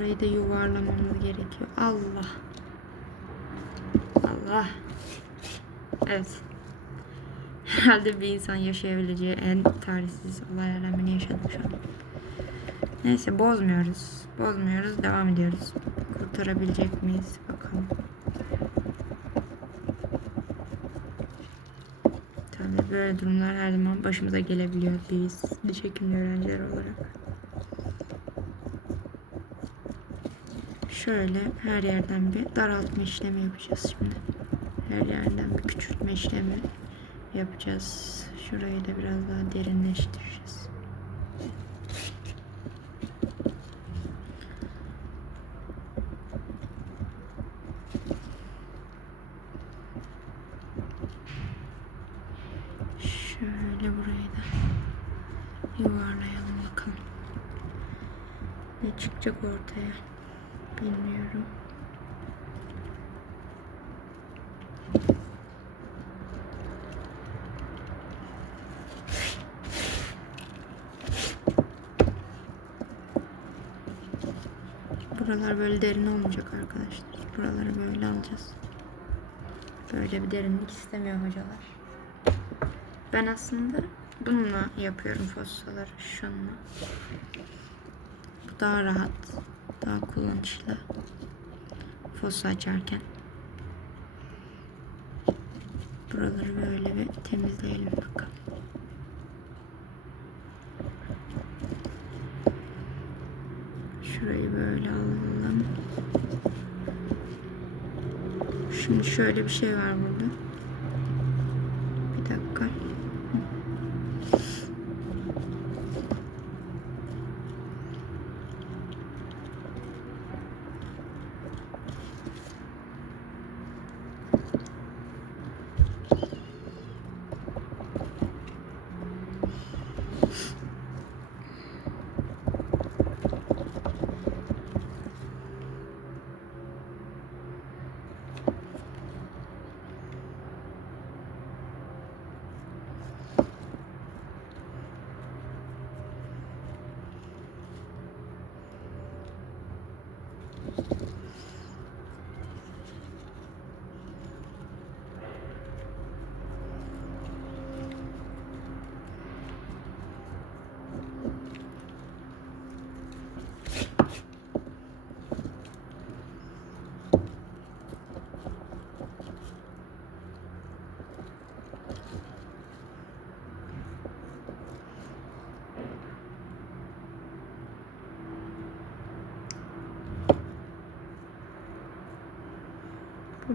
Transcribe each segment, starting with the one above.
Burayı da yuvarlamamız gerekiyor. Allah. Allah. Evet. Herhalde bir insan yaşayabileceği en tarihsiz olaylardan birini yaşadım şu an. Neyse bozmuyoruz. Bozmuyoruz. Devam ediyoruz. Kurtarabilecek miyiz? Bakalım. Tabii böyle durumlar her zaman başımıza gelebiliyor biz diş hekimli öğrenciler olarak. Şöyle her yerden bir daraltma işlemi yapacağız şimdi. Her yerden bir küçültme işlemi yapacağız. Şurayı da biraz daha derinleştireceğiz. Şöyle burayı da yuvarlayalım bakalım. Ne çıkacak ortaya bilmiyorum. Buralar böyle derin olmayacak arkadaşlar. Buraları böyle alacağız. Böyle bir derinlik istemiyor hocalar. Ben aslında bununla yapıyorum fossaları. Şununla. Bu daha rahat. Daha kullanışlı. Fossa açarken. Buraları böyle bir temizleyelim bakalım. Şurayı böyle alalım. Şimdi şöyle bir şey var burada. Bir dakika.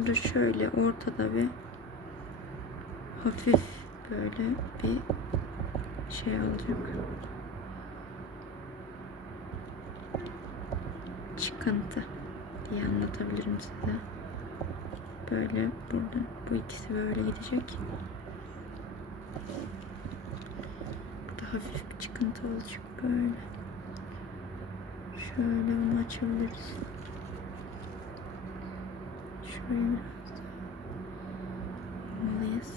Burada şöyle ortada bir hafif böyle bir şey olacak. Çıkıntı diye anlatabilirim size. Böyle burada bu ikisi böyle gidecek. Burada hafif bir çıkıntı olacak böyle. Şöyle bunu açabiliriz. Şurayı biraz daha almalıyız.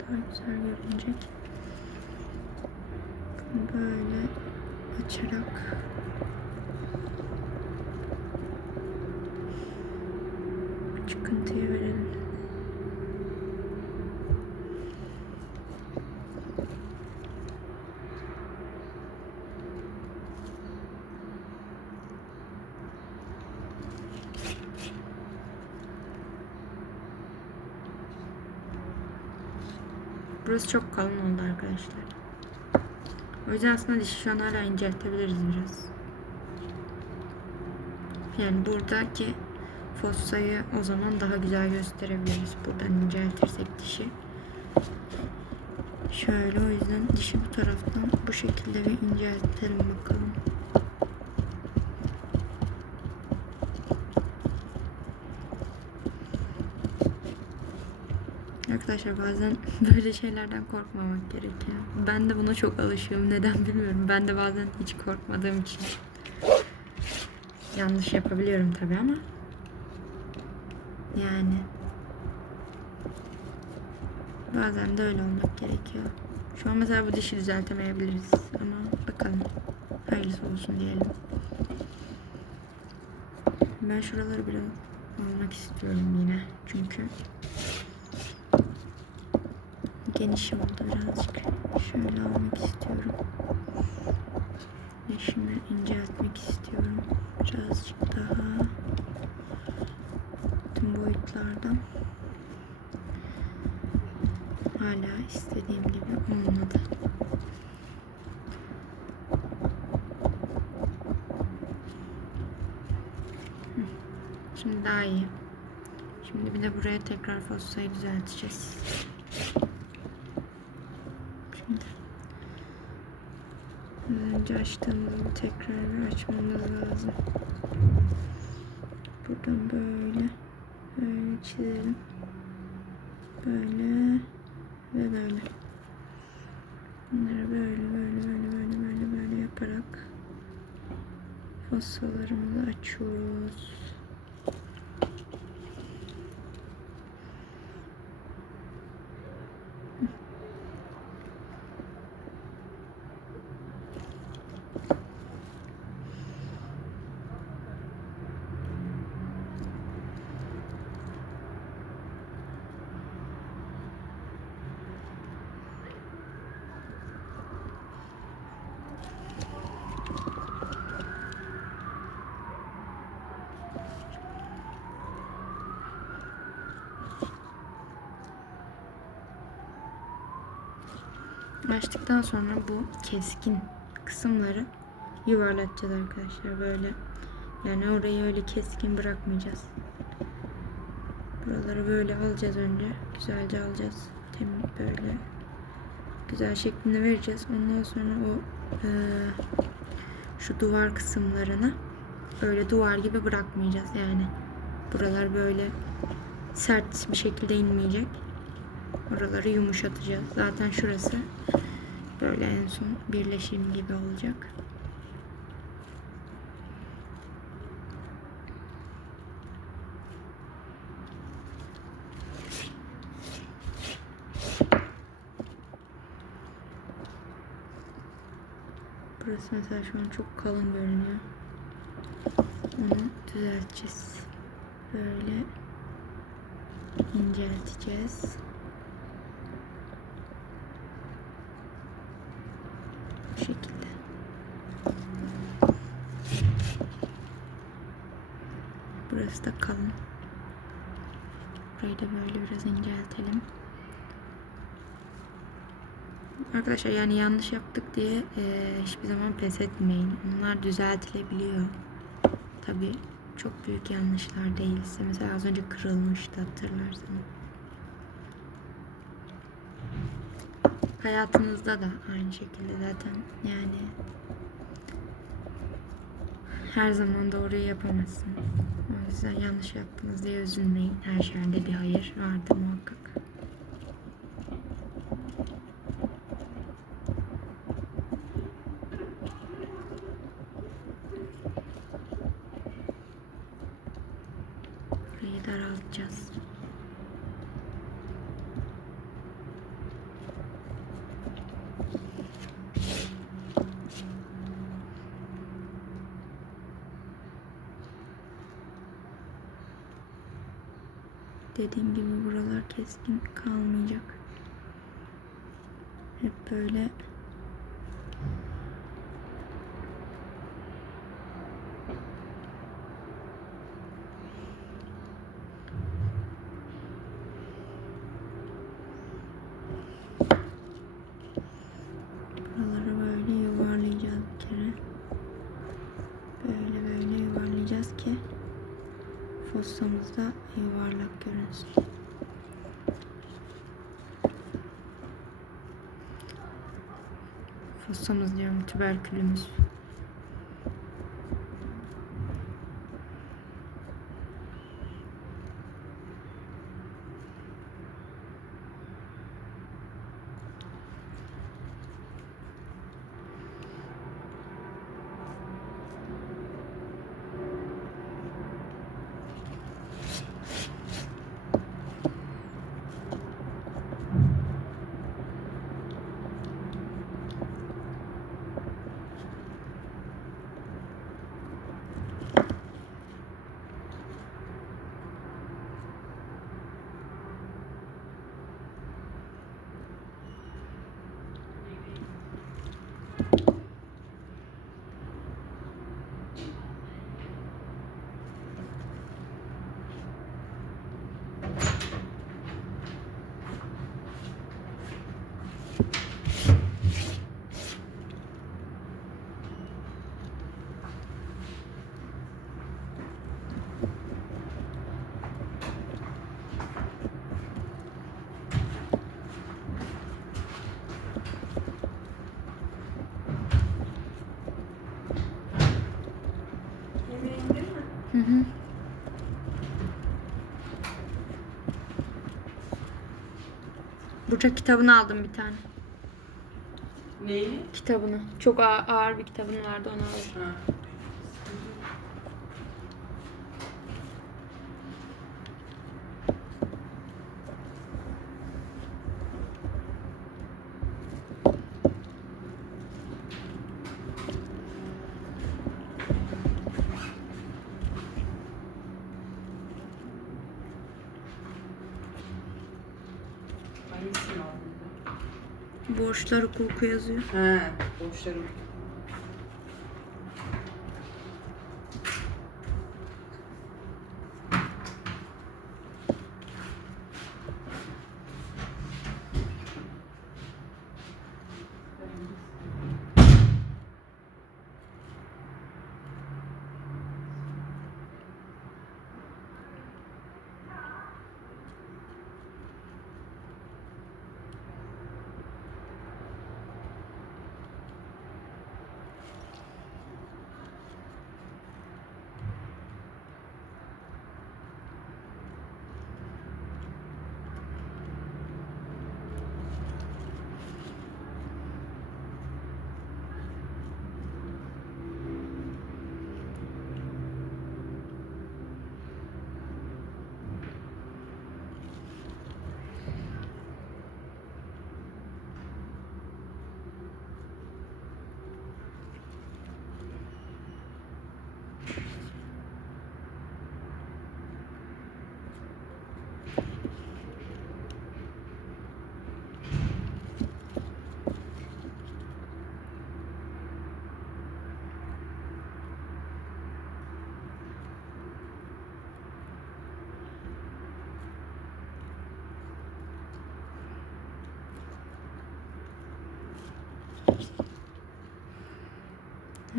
Daha güzel görünecek. Bunu böyle açarak bu çıkıntıyı verelim. Burası çok kalın oldu arkadaşlar. O yüzden aslında dişi şu an hala inceltebiliriz biraz. Yani buradaki fossayı o zaman daha güzel gösterebiliriz. Buradan inceltirsek dişi. Şöyle o yüzden dişi bu taraftan bu şekilde bir inceltelim bakalım. Arkadaşlar bazen böyle şeylerden korkmamak gerekiyor. Ben de buna çok alışıyorum. Neden bilmiyorum. Ben de bazen hiç korkmadığım için yanlış yapabiliyorum tabii ama yani bazen de öyle olmak gerekiyor. Şu an mesela bu dişi düzeltemeyebiliriz ama bakalım hayırlısı olsun diyelim. Ben şuraları biraz almak istiyorum yine. Çünkü geniş oldu birazcık. Şöyle almak istiyorum. Yaşımı inceltmek istiyorum. Birazcık daha tüm boyutlardan. Hala istediğim gibi olmadı. Şimdi daha iyi. Şimdi bir de buraya tekrar fossayı düzelteceğiz. Önce açtığımızı tekrar açmamız lazım. Buradan böyle böyle çizelim. Böyle ve böyle. Bunları böyle böyle böyle böyle böyle böyle yaparak fosfolarımızı açıyoruz. Açtıktan sonra bu keskin kısımları yuvarlatacağız arkadaşlar böyle. Yani orayı öyle keskin bırakmayacağız. Buraları böyle alacağız önce. Güzelce alacağız. Temiz böyle güzel şeklinde vereceğiz. Ondan sonra o e, şu duvar kısımlarını böyle duvar gibi bırakmayacağız yani. Buralar böyle sert bir şekilde inmeyecek. Oraları yumuşatacağız. Zaten şurası böyle en son birleşim gibi olacak. Burası mesela şu an çok kalın görünüyor. Onu düzelteceğiz. Böyle incelteceğiz. Bu şekilde. Burası da kalın. Burayı da böyle biraz inceltelim. Arkadaşlar yani yanlış yaptık diye e, hiçbir zaman pes etmeyin. Onlar düzeltilebiliyor. Tabi çok büyük yanlışlar değilse. Mesela az önce kırılmıştı hatırlarsanız. Hayatınızda da aynı şekilde zaten yani her zaman doğruyu yapamazsınız. O yüzden yanlış yaptınız diye üzülmeyin. Her şerde bir hayır vardır muhakkak. Burayı daraltacağız. Dediğim gibi buralar keskin kalmayacak. Hep böyle Buraları böyle yuvarlayacağız bir kere. Böyle böyle yuvarlayacağız ki fossamız da yuvarlak görünsün. Fossamız diyorum tüberkülümüz. Burça kitabını aldım bir tane. Neyi? Kitabını. Çok ağır, ağır bir kitabın vardı onu aldım. Ha. Aldın? Borçlar hukuku yazıyor. He, borçlarım.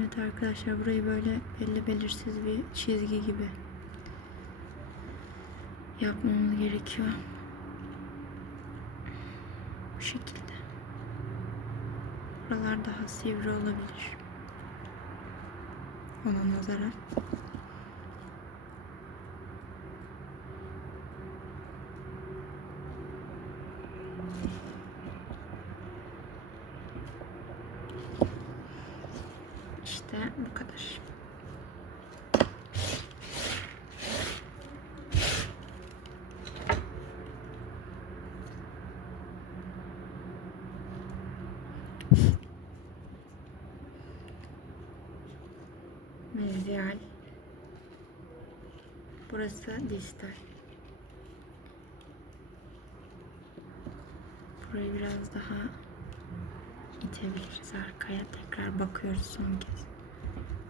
Evet arkadaşlar burayı böyle belli belirsiz bir çizgi gibi yapmamız gerekiyor. Bu şekilde. Buralar daha sivri olabilir. Ona nazaran. İşte bu kadar. Mezyal. Burası distal. Burayı biraz daha itebiliriz arkaya. Tekrar bakıyoruz son kez.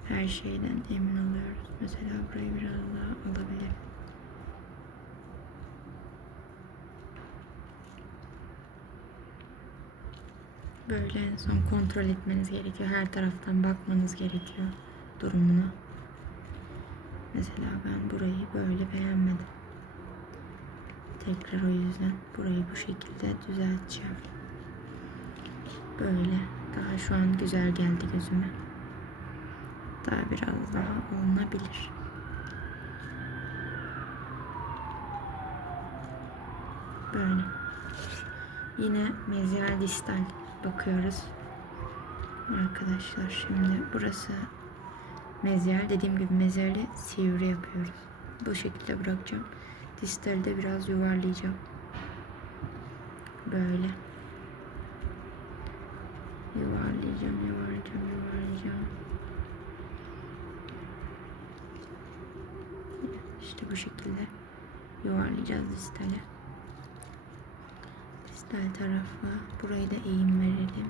Her şeyden emin oluyoruz. Mesela burayı biraz daha alabilirim. Böyle en son kontrol etmeniz gerekiyor. Her taraftan bakmanız gerekiyor durumuna. Mesela ben burayı böyle beğenmedim. Tekrar o yüzden burayı bu şekilde düzelteceğim. Böyle daha şu an güzel geldi gözüme. Daha biraz daha olunabilir. Böyle. Yine mezyal distal bakıyoruz. Arkadaşlar şimdi burası mezyal. Dediğim gibi mezyali sivri yapıyoruz. Bu şekilde bırakacağım. Distali de biraz yuvarlayacağım. Böyle. Yuvarlayacağım, yuvarlayacağım, yuvarlayacağım. İşte bu şekilde yuvarlayacağız distali. Distal tarafa burayı da eğim verelim.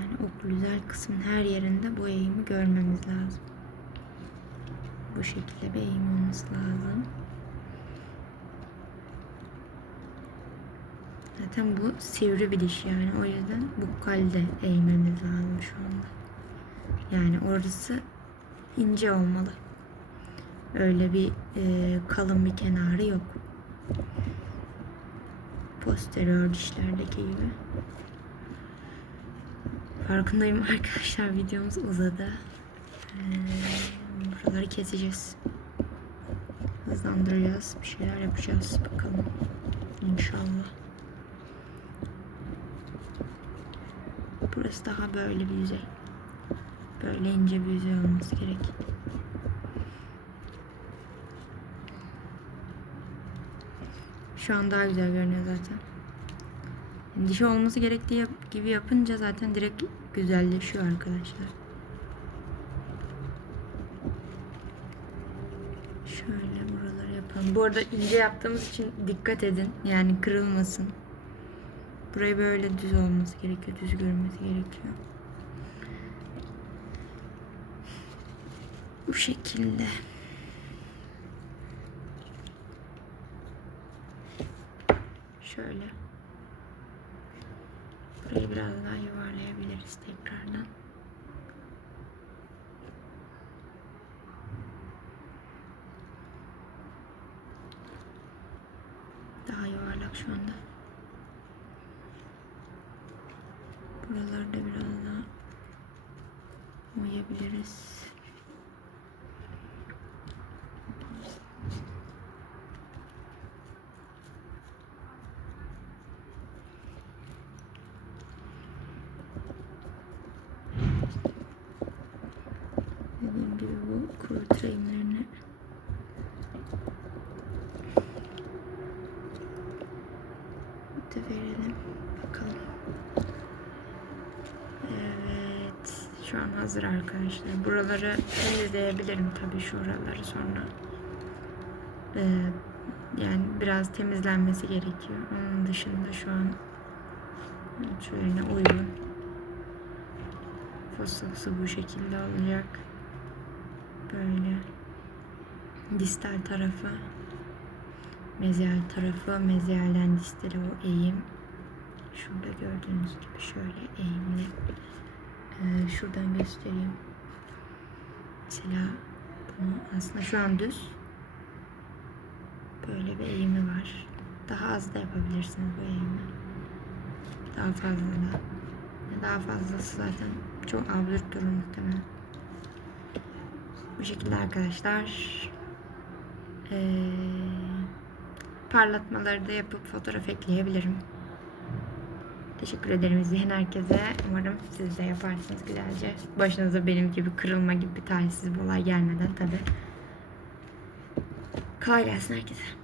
Yani oklüzel kısmın her yerinde bu eğimi görmemiz lazım. Bu şekilde bir eğim olması lazım. Zaten bu sivri bir diş yani. O yüzden bu kalde eğmemiz lazım şu anda. Yani orası ince olmalı. Öyle bir e, kalın bir kenarı yok. Posterior dişlerdeki gibi. Farkındayım arkadaşlar videomuz uzadı. Ee, buraları keseceğiz. Hızlandıracağız. Bir şeyler yapacağız. Bakalım. İnşallah. Burası daha böyle bir yüzey. Böyle ince bir yüzey olması gerek. Şu an daha güzel görünüyor zaten. Dişi olması gerektiği gibi yapınca zaten direkt güzelleşiyor arkadaşlar. Şöyle buraları yapalım. Bu arada ince yaptığımız için dikkat edin. Yani kırılmasın. Burayı böyle düz olması gerekiyor. Düz görünmesi gerekiyor. Bu şekilde. Şöyle. Biraz daha yuvarlayabiliriz tekrardan. Daha yuvarlak şu anda. Buraları da biraz daha uyabiliriz. Dediğim gibi bu kuru trimlerini de verelim. Bakalım. Evet. Şu an hazır arkadaşlar. Buraları temizleyebilirim tabii şuraları sonra. Ee, yani biraz temizlenmesi gerekiyor. Onun dışında şu an ölçülerine uygun. Fosfosu bu şekilde olacak. Böyle. Distal tarafı. Mezyal tarafı. Mezyalden distale o eğim. Şurada gördüğünüz gibi şöyle eğimli. Ee, şuradan göstereyim. Mesela bunu aslında şu an düz. Böyle bir eğimi var. Daha az da yapabilirsiniz bu eğimi. Daha fazla da. Daha fazlası zaten çok absürt durur muhtemelen. Bu şekilde arkadaşlar. Ee, parlatmaları da yapıp fotoğraf ekleyebilirim. Teşekkür ederim izleyen herkese. Umarım siz de yaparsınız güzelce. Başınıza benim gibi kırılma gibi bir talihsiz bir olay gelmeden tabi. Kolay gelsin herkese.